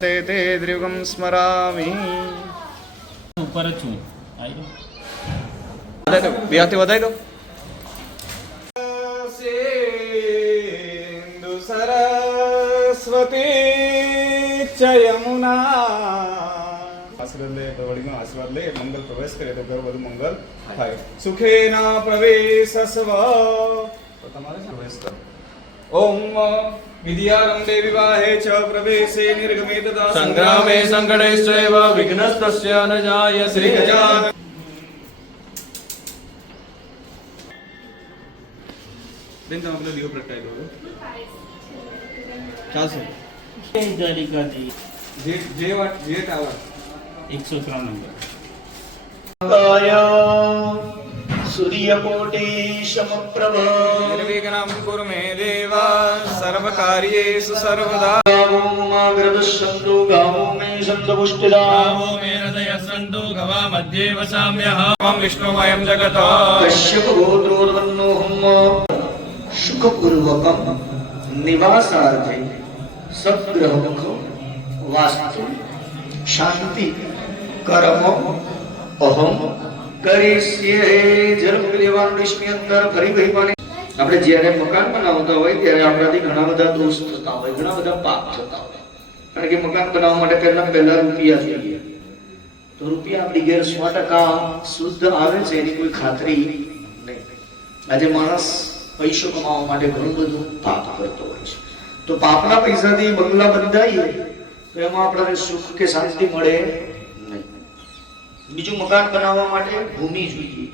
તે તે દ્રિગમ સ્મરામિ. ઉપર જ છું. બે હાથે વધાઈ દો. સિંધુ સરસ્વતી ચ યમુના. આશીર્વાદ લે તો વડીનો આશીર્વાદ લે મંગલ પ્રવેશ કરે તો ઘર બધું મંગલ થાય. સુખેના પ્રવેશસ્વ. તો તમારે પ્રવેશ કરો. ઓમ વિદ્યારંભે વિવાહે ચ પ્રવેશે નિર્ગમે તથા સંગ્રામે સંકટેશ્ચૈવ વિઘ્નસ્તસ્ય ન જાયતે. શ્રી ગજાનન. બેન તમે પેલો દીવો પ્રગટાઈ દો. ચાલશે. દ્વારિકાથી જે ટાવર 103 નંબર. સૂર્યકોટિ સમપ્રભ નિર્વિઘ્नं કુરુ મે દેવ સર્વકાર્યેષુ સર્વદા. ગાવો ગાવો મે સંતપુષ્ટિદા મે હૃદય સંતો ગવા મધ્યે વસામ્યઃ. મમ વિષ્ણુમયં જગત. કશ્યપ ગોત્રોદ્વન્નોહમ સુખપૂર્વકમ નિવાસાર્થે સદ્ગ્રહમુખ વાસ્તુ શાંતિ કર્મ અહમ કરીશ્યે. જન્મ લેવાનું દેશની અંદર ફરી ગઈ પાણી. આપણે જ્યારે મકાન બનાવતા હોય ત્યારે આપણાથી ઘણા બધા દોષ થતા હોય, ઘણા બધા પાપ થતા હોય. કારણ કે મકાન બનાવવા માટે પહેલા રૂપિયા જોઈએ. તો રૂપિયા આપણી ઘેર 100% શુદ્ધ આવે છે એની કોઈ ખાતરી નહીં. આજે માણસ પૈસો કમાવા માટે ઘણું બધું પાપ કરતો હોય છે. તો પાપના પૈસાથી બંગલા બંધાઈએ તો એમાં આપણને સુખ કે શાંતિ મળે નહીં. બીજું, મકાન બનાવવા માટે ભૂમિ જોઈએ.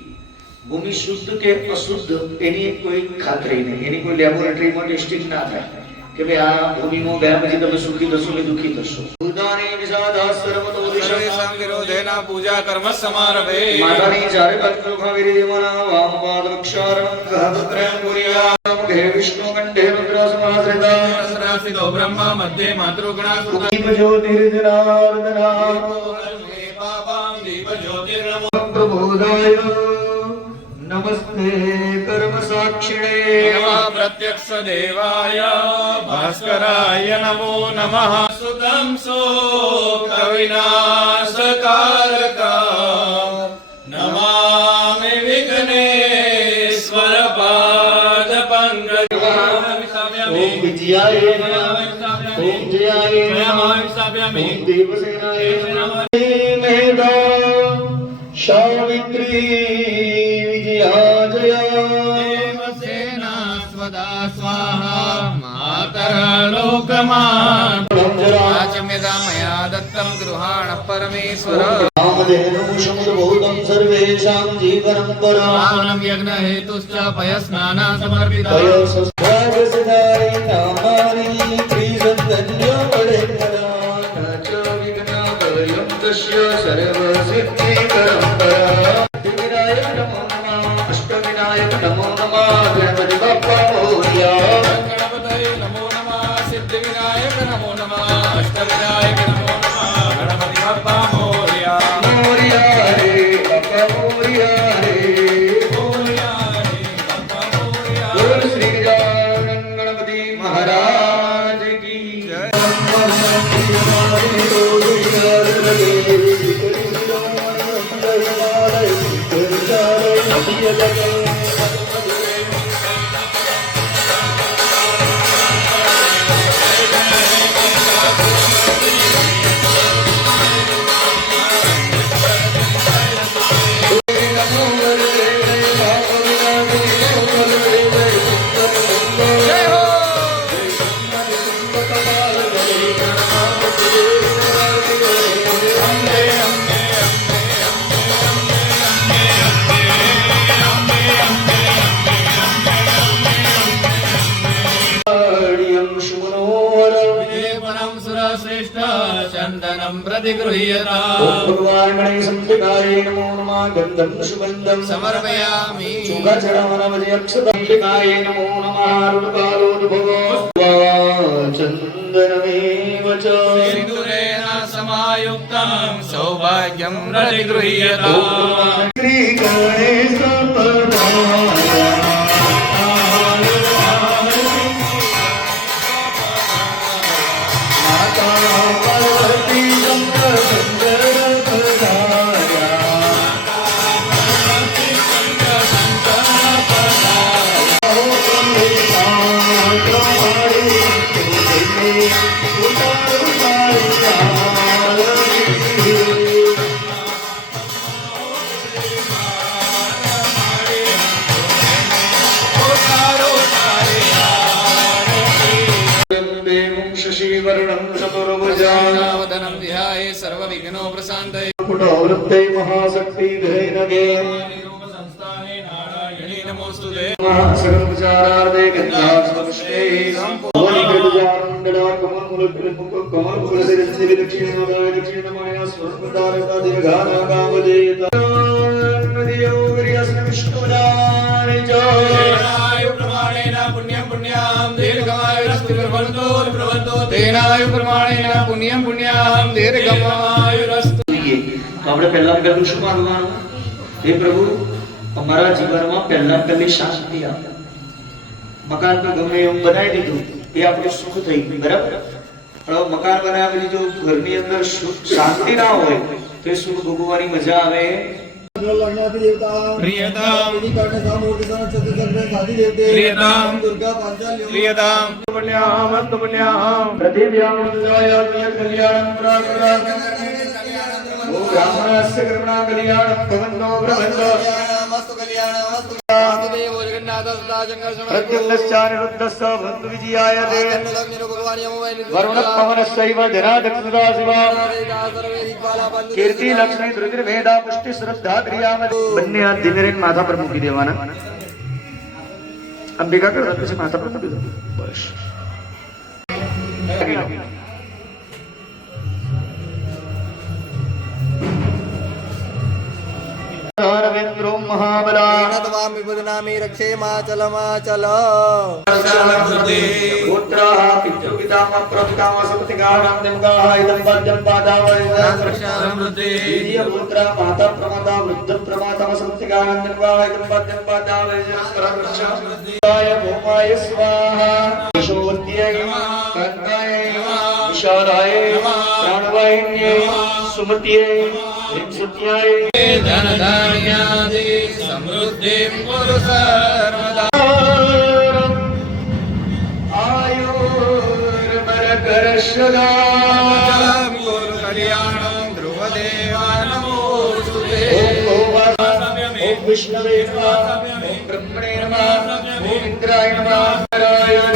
ભૂમિ શુદ્ધ કે અશુદ્ધ એની કોઈ ખાતરી નહીં, એની કોઈ લેબોરેટરીમાં ટેસ્ટિંગ ના થાય કે ભાઈ આ ભૂમિમાં ગયા પછી તમે સુખી થશો કે દુઃખી થશો. ભૂતાની વિષાદા સર્વતો દિશા વિરોધેના પૂજા કર્મ સમારભે. માતાની ચારે બાજુ ચોખા વિરી દેવાના. વામપાદ વૃક્ષારણં ગહપત્રયં પુર્યાત્. મુખે વિષ્ણુ કંઠે રુદ્રસમાશ્રિતા. સહસ્રાસિતો બ્રહ્મા મધ્યે માતૃગણા કૃતા. દીપ જ્યોતિર્જનાર્દના પાપાં દીપ જ્યોતિર્નમો. પ્રબોધાય નમસ્તે કર્મ સાક્ષિણે. નમઃ પ્રત્યક્ષ દેવાય ભાસ્કરાય નમો નમઃ. સુતં સો કવિનાશકારકા નમામિ વિઘ્નેશ્વર પાદ પંકજ. ઓમ વિજયાય નમઃ. ઓમ જયાય નમઃ. ઓમ દેવસેનાય નમઃ. મેધા સાવિત્રી વિજયા જયા. દેવસેના સ્વદા સ્વાહા માતર લોકમાં. વાચમ્યતા મયા દત્તમ ગૃહાણ પરમેશ્વર. રામદેવનું સમુદ્રભૂતં સર્વેષાં જીવनं પરમ. પાવનં યજ્ઞ હેતુશ્ચ પયસ્નાન સમર્પિતા. પયસભાગસદાય નામાની ત્રિસંધન્ય વડે કરા. ન ચ વિઘ્નભયં તસ્ય સર્વસિદ્ધિકરં પરા. અષ્ટવિનાયક નમો નમઃ. અષ્ટવિનાયક નમો નમઃ. ગણપતિ બાપ્પા મોરયા. ગણપતયે નમો નમઃ. સિદ્ધિવિનાયક નમો નમઃ. અષ્ટવિનાયક નમો નમઃ. ગણપતિ બાપ્પા મોરયા. મોરયા રે બાપ્પા મોરયા રે. મોરયા રે બાપ્પા મોરયા. બોલ શ્રી ગજાનન ગણપતિ મહારાજ કી જય. ચંદનમ પ્રતિગૃહ્યતા. ભગવાન ગણેશંતિકાય નમો નમઃ. ગંધમ સુગંધમ સમર્પયામિ. ચોખા ચડાવવાના પછી અક્ષતાંતિકાય નમો નમઃ. રૂપકારોદ્ભવો ચંદનમેવ ચ. સિંદુરેણ સમાયુક્તં સૌભાગ્યમ પ્રતિગૃહ્યતા. શ્રી ગણેશ પધાર્યા. માતા वरुणं चतुर्भुजां नावदनं विहाय सर्वविघ्नो प्रशान्तये कुटवृत्ते महाशक्ति धैर्यगे नारायणी नमोस्तुते महासर्वचारार्थे गन्धास्मश्रे संपूर्णकृतजानन्दना कमलमुलकृमुखकमलमुलदे दक्षिणमादाय दक्षिणमाया स्वस्मदारता दीर्घाना कामजेता नदियो विर्यस्य विष्णुराय तेनायु प्रमाणेन पुण्यं पुण्यां दीर्घमायुरस्तु प्रभवन्तो तेनायु प्रमाणेन पुण्यं पुण्यां दीर्घमायुरस्तु તો આપણે પહેલા પહેલું શું માનવાનું હે પ્રભુ અમારા જીવનમાં પહેલા પહેલી શાંતિ આપો મકાન તો ગમે એવું બનાવી દીધું એ આપણું સુખ થઈ ગયું બરાબર પણ મકાન બનાવી દીધું ઘરની અંદર સુખ શાંતિ ના હોય તો એ સુખ ભોગવવાની મજા આવે प्रियताम प्रियताम प्रियताम पुण्याम प्रतिभ्याम जयात्मय कल्याणं प्राप्त ओ रामस्य कृपणा कल्याणं भवन्तो भवन्तो प्रत्युन्नश्चानिरुद्धश्च भवन्तु विजयाय ते वरुणः पवनश्चैव जनादक्षुदा शिवा कीर्ति लक्ष्मी धृतिर्भेदा पुष्टि श्रद्धा क्रियाम બંને હાથ ધીમે રહીને માથા પર મૂકી દેવાના આમ ભેગા કરો પછી માથા પર મૂકી દો બસ रविन्द्रो महाबला त्वामि बुधनामि रक्षे माचल पुत्रः पितृपितामह प्रपितामह सप्तगाणां दिवगाः इदं पद्यं पादावय पुत्रः माता प्रमाता वृद्ध प्रमाता सप्तगाणां दिवगाः इदं पद्यं पादावय परमृक्षाय भूमाय स्वाहा यशोवत्यै कन्याय विशालाय प्राणवाहिन्यै सुमत्यै सत्याय धनधान्यादि समृद्धिं कुरु सर्वदा आयुर्वरकरशदा कुरु कल्याणं ध्रुवदेवा नमोस्तुते ओम विष्णवे नमः ओम ब्रह्मणे नमः ओम इंद्राय नमः नारायण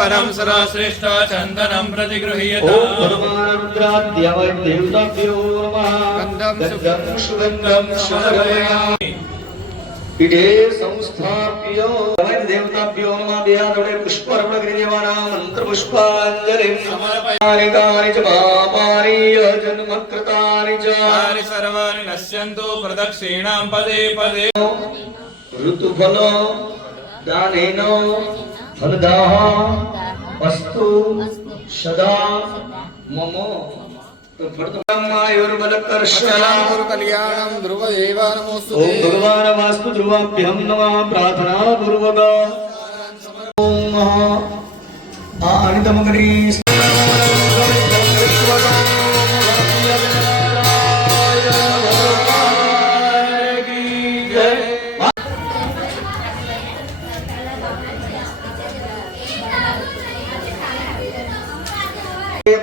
परम सर्वश्रेष्ठ चंदनं प्रतिगृह्यता ओम परमारुद्राद्यावै देवताभ्यो नमः गन्धं सुगन्धं समर्पयामि पीठे संस्थाप्य वै देवताभ्यो नमः बेहातोडे पुष्पार्पण करिदेवाना मंत्र पुष्पांजलिं समर्पयामि च पापानि जन्मकृतानि च तानि सर्वाणि नश्यन्तु प्रदक्षिणां पदे पदे ऋतुफल दानेन फलदाः अस्तु सदा मम शलां कुरु कल्याणं ध्रुवदेवा नमोस्तुते ओम भगवान वास्तु ध्रुवाभ्यं नमः प्रार्थना पूर्वक ओम आनितमगरी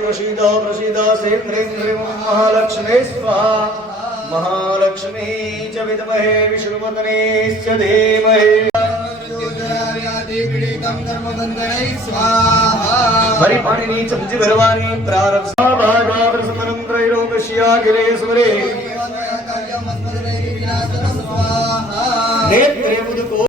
प्रसीद प्रसीद श्रीं ह्रीं ह्रीं महालक्ष्मी स्वाहा महालक्ष्मी लक्ष्मी च विद्महे विष्णुपत्नीश्च धीमहि हरि पाणिनी चमची भरवानी प्रारब्ध भागावृसमनं त्रैलोकस्याखिलेश्वरे नेत्रे मुदको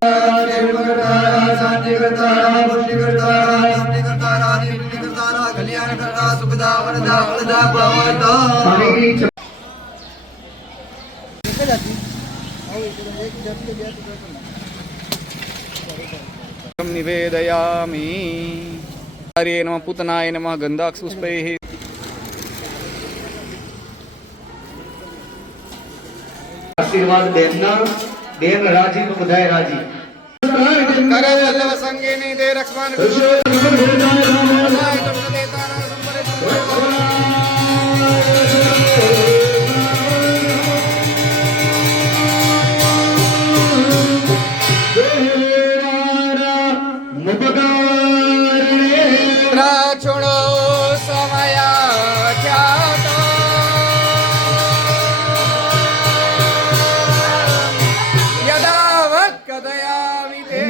निवेदयामि हरे नमः पूतनाय नमः गन्धाक्षपुष्पैः आशीर्वाद बेनना बेन राजी तो बधाई राजी करे वल्लभ संगीनी दे रक्ष्मण प्राचुणो समया ख्यातो यदा वक्कदयामि ते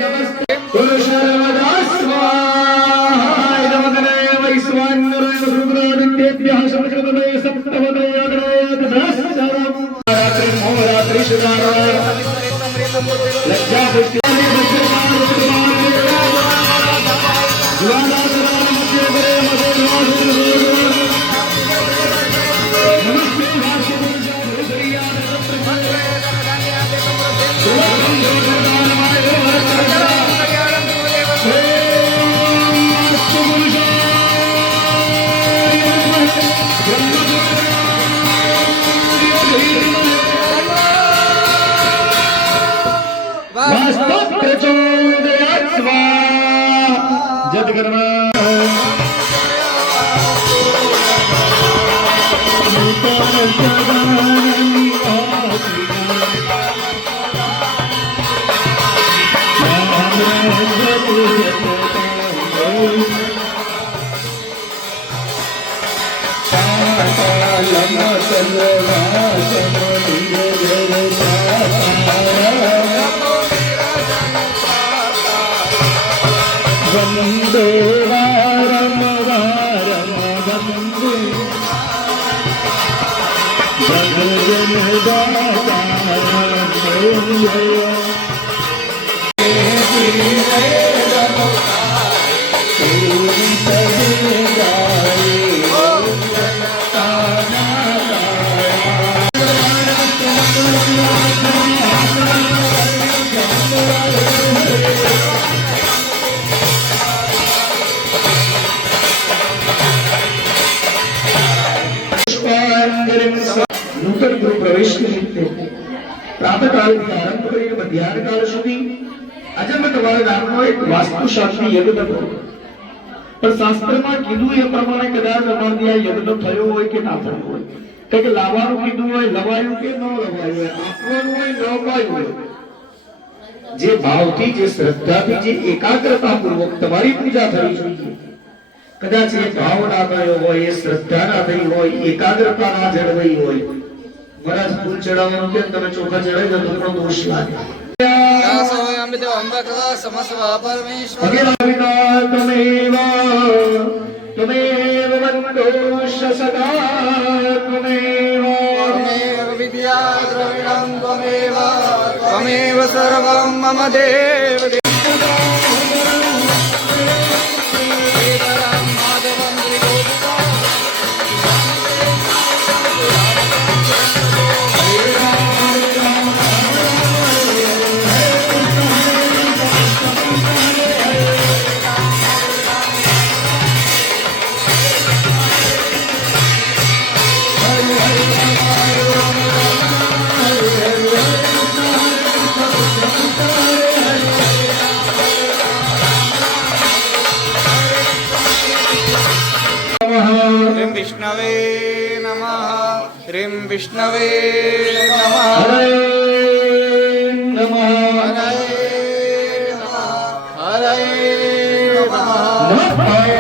नूतन गुरु प्रवेश निमित्ते प्रातः काल થી આરંભ કરીને મધ્યાહન કાળ સુધી આજે મેં તમારા ગામનો એક વાસ્તુ શાસ્ત્રી યજ્ઞ હતો પણ શાસ્ત્રમાં કીધું એ પ્રમાણે કદાચ અમારી આ યજ્ઞ થયો હોય કે ના થયો હોય કે લાવવાનું કીધું હોય લવાયું કે ન લવાયું હોય આપવાનું હોય ન અપાયું હોય જે ભાવથી જે શ્રદ્ધાથી જે એકાગ્રતા પૂર્વક તમારી પૂજા થવી જોઈએ કદાચ એ ભાવ ના થયો હોય એ શ્રદ્ધા ના થઈ હોય એકાગ્રતા ના જળવાઈ હોય મહારાજ ફૂલ ચડાવવાનું કેમ તમે ચોખા ચડાવી દો તો દોષ લાગે તમેવ વંદોષ સદા વિદ્યા દ્રવિણં ત્વમેવ સર્વં મમ દેવ विष्णवे नमः ह्रीं विष्णवे नमः હરે નમઃ हरे नमः हरे नमः